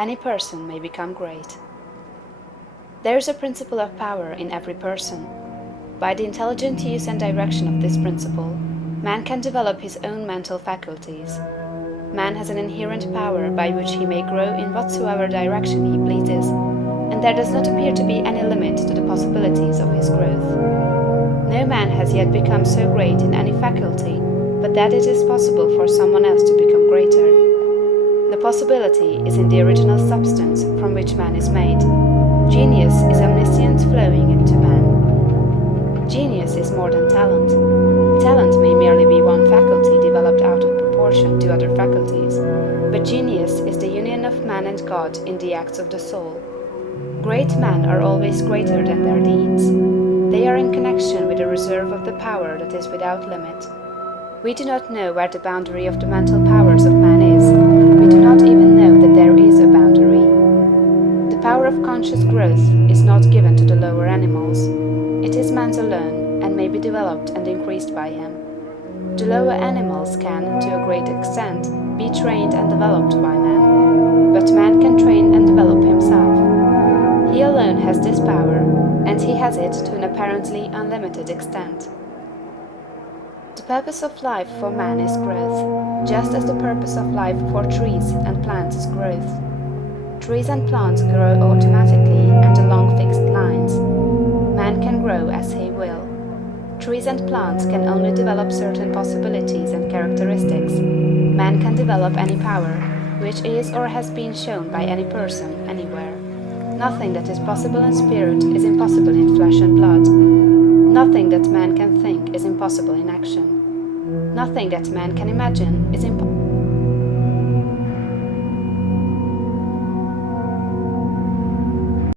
any person may become great. There is a principle of power in every person. By the intelligent use and direction of this principle, man can develop his own mental faculties. Man has an inherent power by which he may grow in whatsoever direction he pleases, and there does not appear to be any limit to the possibilities of his growth. No man has yet become so great in any faculty, but that it is possible for someone else to become greater. The possibility is in the original substance from which man is made. Genius is omniscience flowing into man. Genius is more than talent. Talent may merely be one faculty developed out of proportion to other faculties, but genius is the union of man and God in the acts of the soul. Great men are always greater than their deeds. They are in connection with a reserve of the power that is without limit. We do not know where the boundary of the mental powers of man is. We do not even know that there is a boundary. The power of conscious growth is not given to the lower animals. It is man's alone, and may be developed and increased by him. The lower animals can, to a great extent, be trained and developed by man, but man can train and develop himself. He alone has this power, and he has it to an apparently unlimited extent. The purpose of life for man is growth, just as the purpose of life for trees and plants is growth. Trees and plants grow automatically and along fixed lines. Man can grow as he will. Trees and plants can only develop certain possibilities and characteristics. Man can develop any power, which is or has been shown by any person, anywhere. Nothing that is possible in spirit is impossible in flesh and blood. Nothing that man can think is impossible in action. Nothing that man can imagine is impossible.